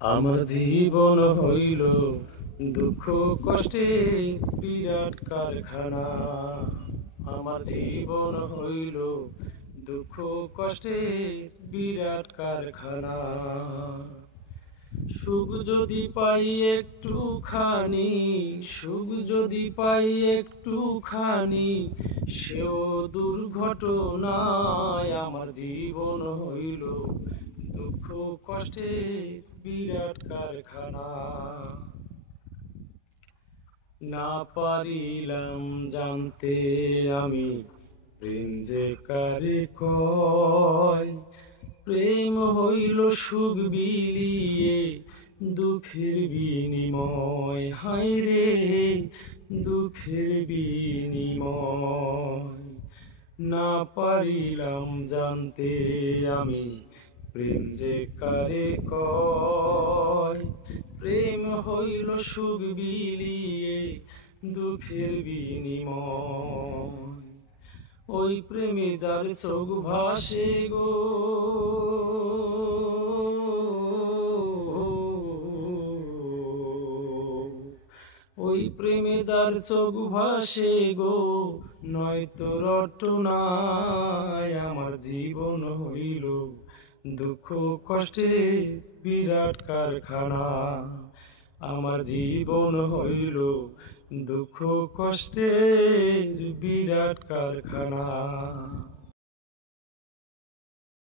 আমার জীবন হইল দুঃখ কষ্টের বিরাট কারখানা। আমার জীবন হইল দুঃখ কষ্টের বিরাট কারখানা। সুখ যদি পাই একটুখানি, সুখ যদি পাই একটুখানি, সেও দুর্ঘটনায়। আমার জীবন হইল দুঃখ কষ্টের বিরাট কারখানা। না পারিলাম জানতে আমি প্রেম যে কারে কয়। প্রেম হইল সুখ বিলিয়ে দুঃখের বিনিময়। হায় রে দুঃখের বিনিময়। না পারিলাম জানতে আমি প্রেম যে কারে কয়। প্রেম হইল সুখ বিলিয়ে দুঃখের বিনিময়। ওই প্রেমে যার চোখ ভাসে গো, ওই প্রেমে যার চোখ ভাসে গো, নয়তো রটনায়। আমার জীবন হইল দুঃখ কষ্টের বিরাট কারখানা। আমার জীবন হইল দুঃখ কষ্টের বিরাট কারখানা।